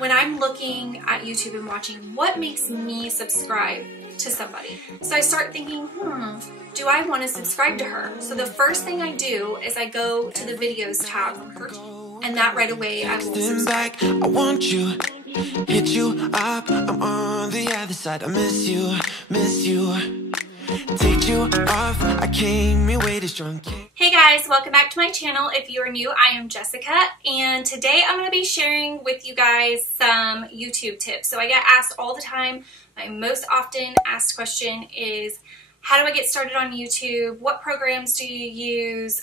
when I'm looking at YouTube and watching what makes me subscribe to somebody. So I start thinking, do I want to subscribe to her? So the first thing I do is I go to the videos tab from her, and that right away I will subscribe. I want you, hit you up, I'm on the other side. I miss you, take you off, I came here way too strong. Hey guys, welcome back to my channel. If you are new, I am Jessica, and today I'm going to be sharing with you guys some YouTube tips. So I get asked all the time, my most often asked question is, how do I get started on YouTube? What programs do you use?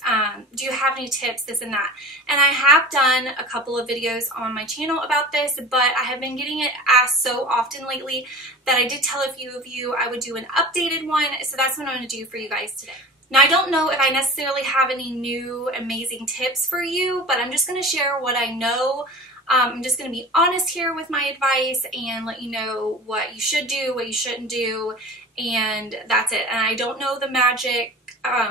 Do you have any tips, this and that? And I have done a couple of videos on my channel about this, but I have been getting it asked so often lately that I did tell a few of you I would do an updated one, so that's what I'm going to do for you guys today. Now, I don't know if I necessarily have any new amazing tips for you, but I'm just going to share what I know. I'm just going to be honest here with my advice and let you know what you should do, what you shouldn't do, and that's it. And I don't know the magic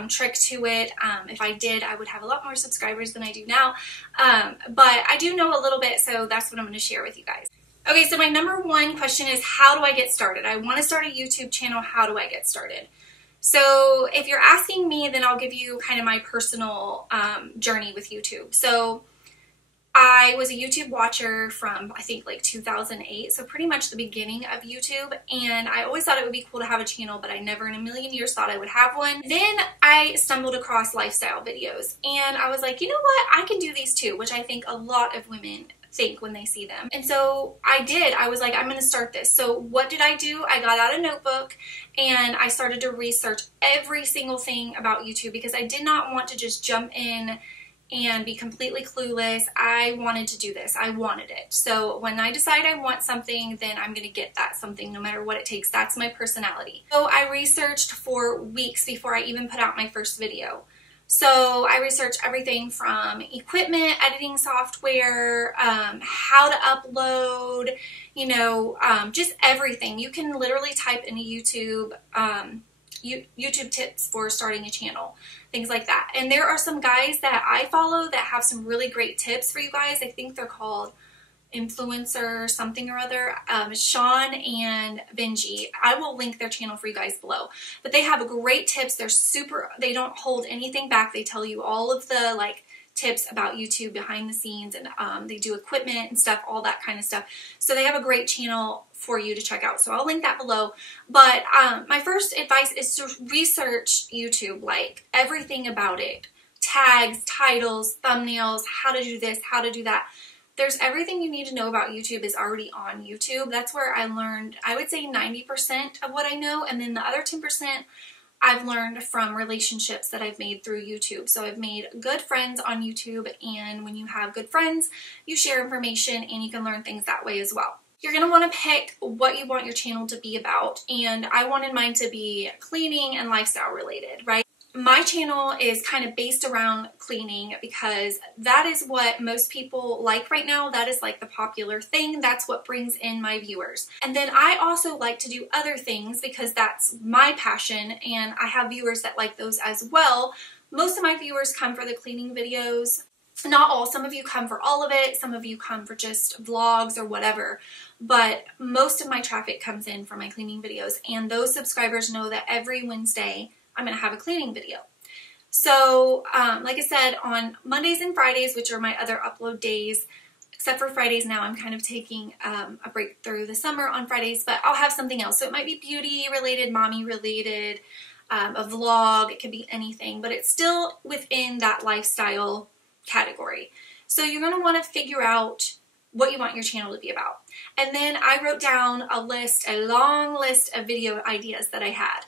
trick to it. If I did, I would have a lot more subscribers than I do now, but I do know a little bit, so that's what I'm going to share with you guys. Okay, so my number one question is, how do I get started? I want to start a YouTube channel. How do I get started? So if you're asking me, then I'll give you kind of my personal journey with YouTube. So I was a YouTube watcher from, I think, like 2008, so pretty much the beginning of YouTube, and I always thought it would be cool to have a channel, but I never in a million years thought I would have one. Then I stumbled across lifestyle videos, and I was like, you know what, I can do these too, which I think a lot of women think when they see them. And so I did. I was like, I'm going to start this. So what did I do? I got out a notebook and I started to research every single thing about YouTube because I did not want to just jump in and be completely clueless. I wanted to do this. I wanted it. So when I decide I want something, then I'm going to get that something no matter what it takes. That's my personality. So I researched for weeks before I even put out my first video. So I researched everything from equipment, editing software, how to upload, you know, just everything. You can literally type into YouTube, YouTube tips for starting a channel, things like that. And there are some guys that I follow that have some really great tips for you guys. I think they're called Influencer something or other, Sean and Benji. I will link their channel for you guys below, but they have great tips. They don't hold anything back. They tell you all of the like tips about YouTube behind the scenes, and they do equipment and stuff, all that kind of stuff. So they have a great channel for you to check out. So I'll link that below. But my first advice is to research YouTube, like everything about it. Tags, titles, thumbnails, how to do this, how to do that. There's everything you need to know about YouTube is already on YouTube. That's where I learned, I would say 90% of what I know, and then the other 10% I've learned from relationships that I've made through YouTube. So I've made good friends on YouTube, and when you have good friends, you share information and you can learn things that way as well. You're going to want to pick what you want your channel to be about, and I wanted mine to be cleaning and lifestyle related, right? My channel is kind of based around cleaning because that is what most people like right now. That is like the popular thing. That's what brings in my viewers. And then I also like to do other things because that's my passion, and I have viewers that like those as well. Most of my viewers come for the cleaning videos. Not all. Some of you come for all of it. Some of you come for just vlogs or whatever. But most of my traffic comes in from my cleaning videos, and those subscribers know that every Wednesday I'm going to have a cleaning video. So, like I said, on Mondays and Fridays, which are my other upload days, except for Fridays now, I'm kind of taking a break through the summer on Fridays, but I'll have something else. So it might be beauty related, mommy related, a vlog, it could be anything, but it's still within that lifestyle category. So you're going to want to figure out what you want your channel to be about. And then I wrote down a long list of video ideas that I had.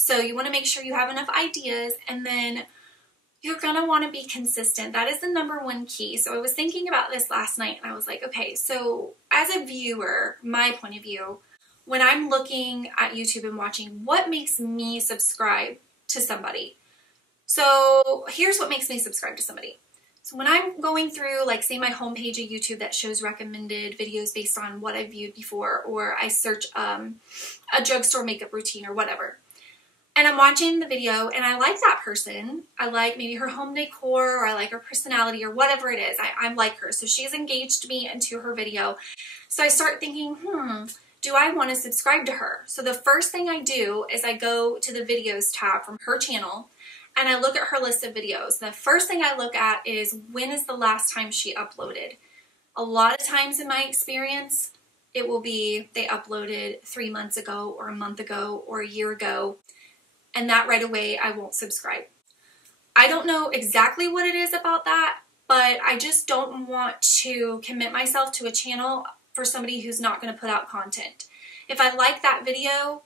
So you want to make sure you have enough ideas, and then you're going to want to be consistent. That is the number one key. So I was thinking about this last night, and I was like, okay, so as a viewer, my point of view, when I'm looking at YouTube and watching, what makes me subscribe to somebody? So here's what makes me subscribe to somebody. So when I'm going through, like, say my homepage of YouTube that shows recommended videos based on what I've viewed before, or I search a drugstore makeup routine or whatever, and I'm watching the video and I like that person. I like maybe her home decor, or I like her personality, or whatever it is. I like her. So she's engaged me into her video. So I start thinking, do I want to subscribe to her? So the first thing I do is I go to the videos tab from her channel and I look at her list of videos. The first thing I look at is, when is the last time she uploaded? A lot of times in my experience, it will be they uploaded 3 months ago, or a month ago, or a year ago, and that right away I won't subscribe. I don't know exactly what it is about that, but I just don't want to commit myself to a channel for somebody who's not going to put out content. If I like that video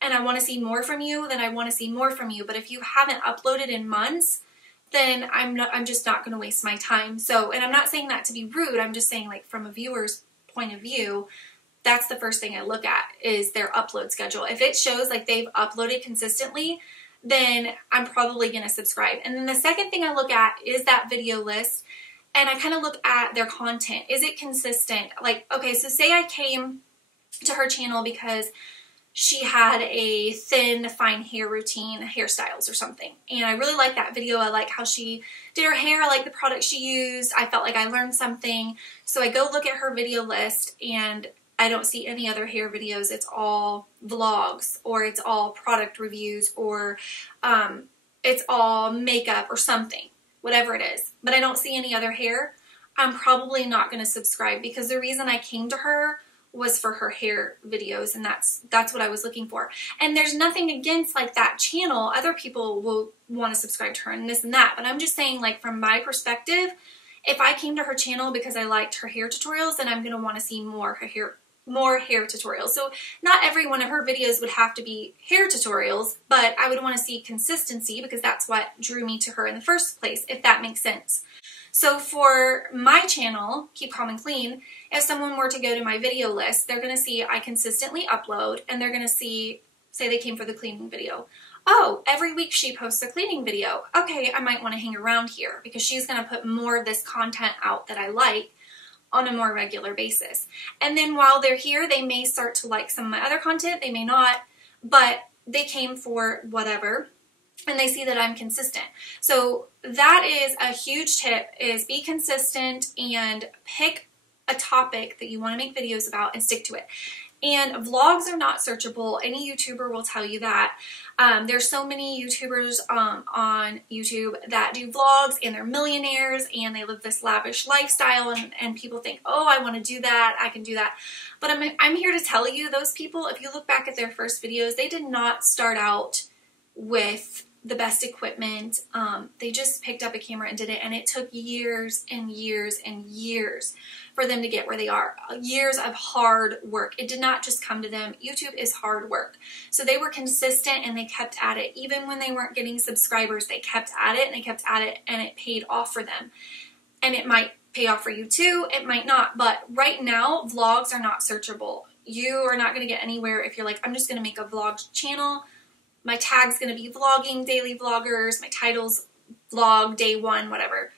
and I want to see more from you, then I want to see more from you. But if you haven't uploaded in months, then I'm just not going to waste my time. So, and I'm not saying that to be rude. I'm just saying, like, from a viewer's point of view, that's the first thing I look at, is their upload schedule. If it shows like they've uploaded consistently, then I'm probably going to subscribe. And then the second thing I look at is that video list, and I kind of look at their content. Is it consistent? Like, okay, so say I came to her channel because she had a thin, fine hair routine, hairstyles or something. And I really like that video. I like how she did her hair. I like the product she used. I felt like I learned something. So I go look at her video list and I don't see any other hair videos. It's all vlogs, or it's all product reviews, or it's all makeup or something, whatever it is. But I don't see any other hair. I'm probably not going to subscribe, because the reason I came to her was for her hair videos, and that's what I was looking for. And there's nothing against like that channel. Other people will want to subscribe to her and this and that, but I'm just saying, like, from my perspective, if I came to her channel because I liked her hair tutorials, then I'm going to want to see more hair tutorials. So not every one of her videos would have to be hair tutorials, but I would want to see consistency, because that's what drew me to her in the first place, if that makes sense. So for my channel, Keep Calm and Clean, if someone were to go to my video list, they're going to see I consistently upload, and they're going to see, say they came for the cleaning video. Oh, every week she posts a cleaning video. Okay, I might want to hang around here, because she's going to put more of this content out that I like on a more regular basis. And then while they're here, they may start to like some of my other content. They may not, but they came for whatever, and they see that I'm consistent. So that is a huge tip, is be consistent and pick a topic that you want to make videos about and stick to it. And vlogs are not searchable. Any YouTuber will tell you that. There's so many YouTubers on YouTube that do vlogs, and they're millionaires, and they live this lavish lifestyle, and people think, oh, I want to do that, I can do that. But I'm here to tell you, those people, if you look back at their first videos, they did not start out with the best equipment. They just picked up a camera and did it, and it took years and years and years for them to get where they are. Years of hard work. It did not just come to them. YouTube is hard work. So they were consistent, and they kept at it. Even when they weren't getting subscribers, they kept at it, and they kept at it, and it paid off for them. And it might pay off for you too, it might not. But right now, vlogs are not searchable. You are not going to get anywhere if you're like, I'm just going to make a vlog channel. My tag's going to be vlogging, daily vloggers. My title's vlog, day one, whatever.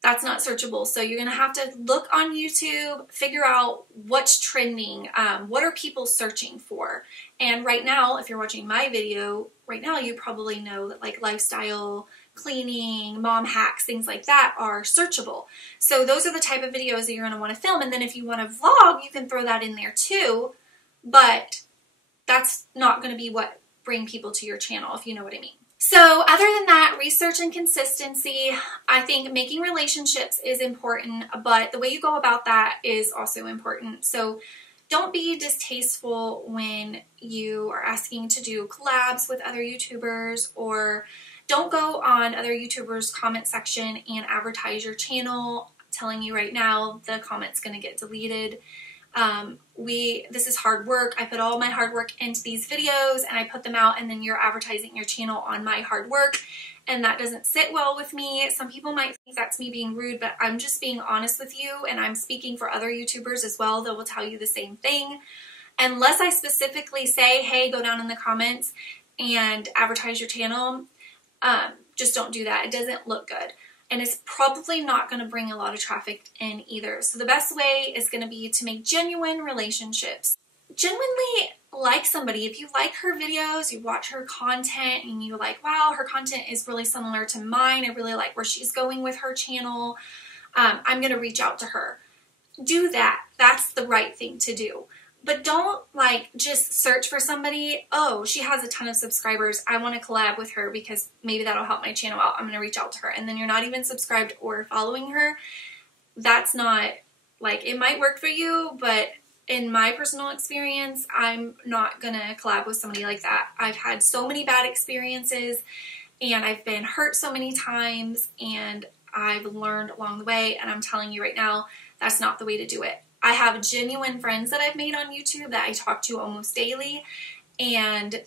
That's not searchable. So you're going to have to look on YouTube, figure out what's trending, what are people searching for. And right now, if you're watching my video, right now you probably know that like lifestyle, cleaning, mom hacks, things like that are searchable. So those are the type of videos that you're going to want to film. And then if you want to vlog, you can throw that in there too. But that's not going to be what bring people to your channel, if you know what I mean. So other than that, research and consistency. I think making relationships is important, but the way you go about that is also important. So don't be distasteful when you are asking to do collabs with other YouTubers, or don't go on other YouTubers' comment section and advertise your channel. I'm telling you right now, the comment's going to get deleted. This is hard work. I put all my hard work into these videos, and I put them out, and then you're advertising your channel on my hard work, and that doesn't sit well with me. Some people might think that's me being rude, but I'm just being honest with you, and I'm speaking for other YouTubers as well that will tell you the same thing. Unless I specifically say, hey, go down in the comments and advertise your channel, just don't do that. It doesn't look good. And it's probably not going to bring a lot of traffic in either. So the best way is going to be to make genuine relationships. genuinely like somebody, if you like her videos, you watch her content and you're like, wow, her content is really similar to mine, I really like where she's going with her channel, I'm going to reach out to her. Do that. That's the right thing to do. But don't like just search for somebody, oh, she has a ton of subscribers, I want to collab with her because maybe that'll help my channel out, I'm going to reach out to her, and then you're not even subscribed or following her. That's not, like, it might work for you, but in my personal experience, I'm not going to collab with somebody like that. I've had so many bad experiences, and I've been hurt so many times, and I've learned along the way, and I'm telling you right now, that's not the way to do it. I have genuine friends that I've made on YouTube that I talk to almost daily, and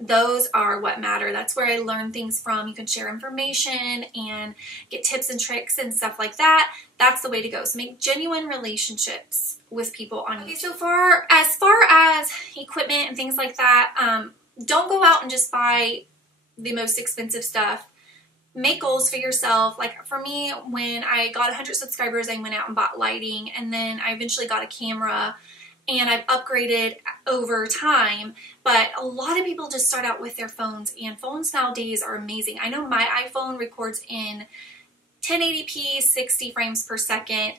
those are what matter. That's where I learn things from. You can share information and get tips and tricks and stuff like that. That's the way to go. So make genuine relationships with people on YouTube. Okay, so as far as equipment and things like that, don't go out and just buy the most expensive stuff. Make goals for yourself. Like for me, when I got 100 subscribers, I went out and bought lighting, and then I eventually got a camera, and I've upgraded over time. But a lot of people just start out with their phones, and phones nowadays are amazing. I know my iPhone records in 1080p, 60 frames per second.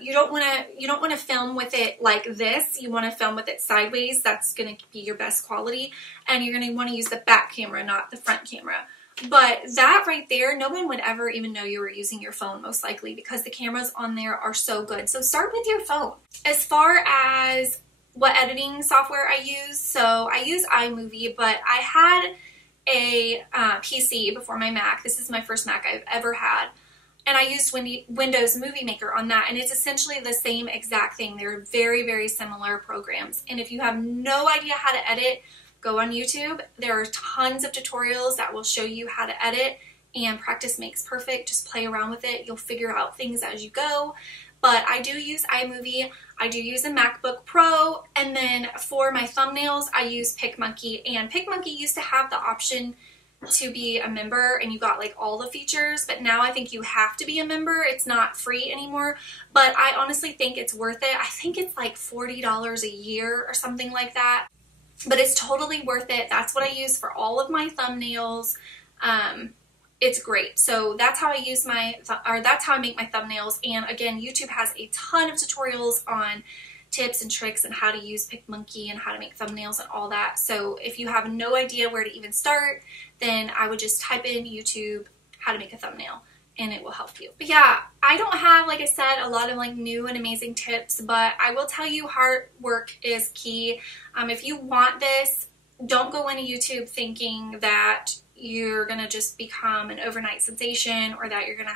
You don't want to film with it like this. You want to film with it sideways. That's going to be your best quality, and you're going to want to use the back camera, not the front camera. But that right there, no one would ever even know you were using your phone, most likely, because the cameras on there are so good. So start with your phone. As far as what editing software I use, so I use iMovie, but I had a PC before my Mac. This is my first Mac I've ever had. And I used Windows Movie Maker on that, and it's essentially the same exact thing. They're very, very similar programs. And if you have no idea how to edit, go on YouTube. There are tons of tutorials that will show you how to edit, and practice makes perfect. Just play around with it. You'll figure out things as you go. But I do use iMovie. I do use a MacBook Pro, and then for my thumbnails, I use PicMonkey. And PicMonkey used to have the option to be a member, and you got like all the features, but now I think you have to be a member. It's not free anymore, but I honestly think it's worth it. I think it's like $40 a year or something like that. But it's totally worth it. That's what I use for all of my thumbnails. It's great. So that's how I use that's how I make my thumbnails. And again, YouTube has a ton of tutorials on tips and tricks and how to use PicMonkey and how to make thumbnails and all that. So if you have no idea where to even start, then I would just type in YouTube how to make a thumbnail, and it will help you. But yeah, I don't have, like I said, a lot of like new and amazing tips, but I will tell you hard work is key. If you want this, don't go into YouTube thinking that you're gonna just become an overnight sensation, or that you're gonna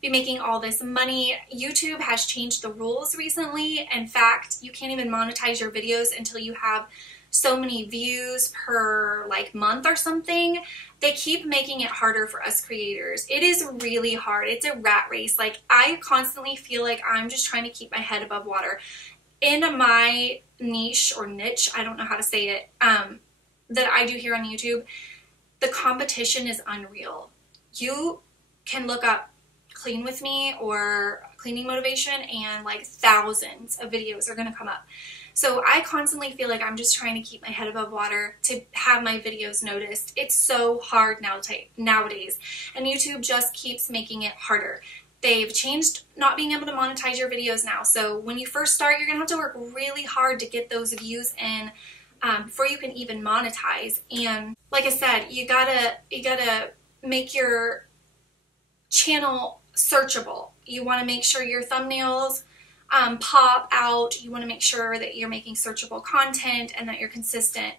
be making all this money. YouTube has changed the rules recently. In fact, you can't even monetize your videos until you have so many views per like month or something. They keep making it harder for us creators. It is really hard. It's a rat race. Like, I constantly feel like I'm just trying to keep my head above water. In my niche or niche, I don't know how to say it, that I do here on YouTube, the competition is unreal. You can look up Clean with me or cleaning motivation, and like thousands of videos are going to come up. So I constantly feel like I'm just trying to keep my head above water to have my videos noticed. It's so hard nowadays, and YouTube just keeps making it harder. They've changed not being able to monetize your videos now. So when you first start, you're going to have to work really hard to get those views in before you can even monetize. And like I said, you gotta make your channel searchable. You want to make sure your thumbnails pop out. You want to make sure that you're making searchable content and that you're consistent.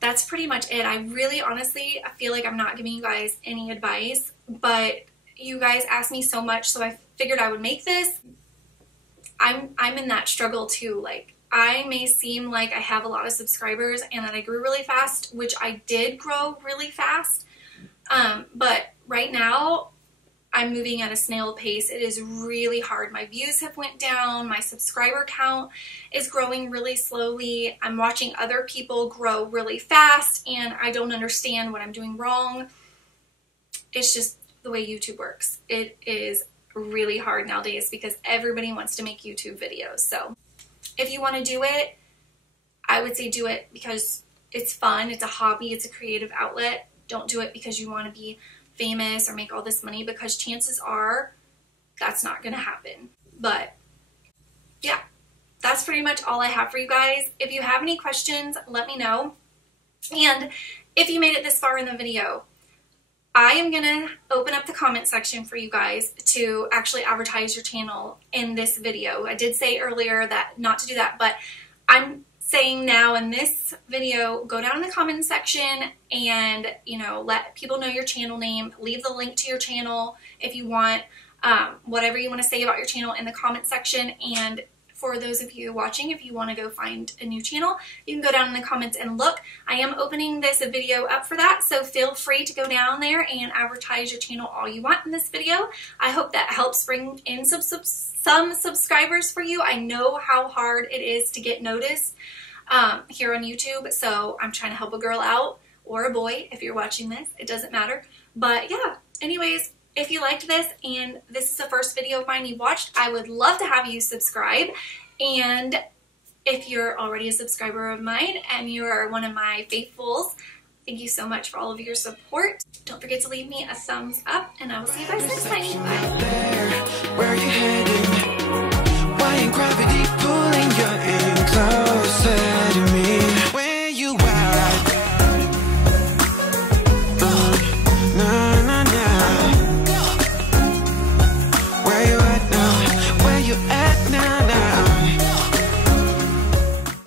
That's pretty much it. I really, honestly, I feel like I'm not giving you guys any advice, but you guys asked me so much, so I figured I would make this. I'm in that struggle too. Like, I may seem like I have a lot of subscribers and that I grew really fast, which I did grow really fast, but right now I'm moving at a snail pace. It is really hard. My views have went down. My subscriber count is growing really slowly. I'm watching other people grow really fast, and I don't understand what I'm doing wrong. It's just the way YouTube works. It is really hard nowadays because everybody wants to make YouTube videos. So if you want to do it, I would say do it because it's fun, it's a hobby, it's a creative outlet. Don't do it because you want to be famous or make all this money, because chances are that's not going to happen. But yeah, that's pretty much all I have for you guys. If you have any questions, let me know. And if you made it this far in the video, I am going to open up the comment section for you guys to actually advertise your channel in this video. I did say earlier that not to do that, but I'm saying now in this video, go down in the comment section and, you know, let people know your channel name. Leave the link to your channel if you want, whatever you want to say about your channel in the comment section. And for those of you watching, if you want to go find a new channel, you can go down in the comments and look. I am opening this video up for that, so feel free to go down there and advertise your channel all you want in this video. I hope that helps bring in some subscribers for you. I know how hard it is to get noticed here on YouTube, so I'm trying to help a girl out, or a boy if you're watching this. It doesn't matter. But yeah, anyways, if you liked this and this is the first video of mine you watched, I would love to have you subscribe. And if you're already a subscriber of mine and you are one of my faithfuls, thank you so much for all of your support. Don't forget to leave me a thumbs up, and I will see you guys next time. Bye.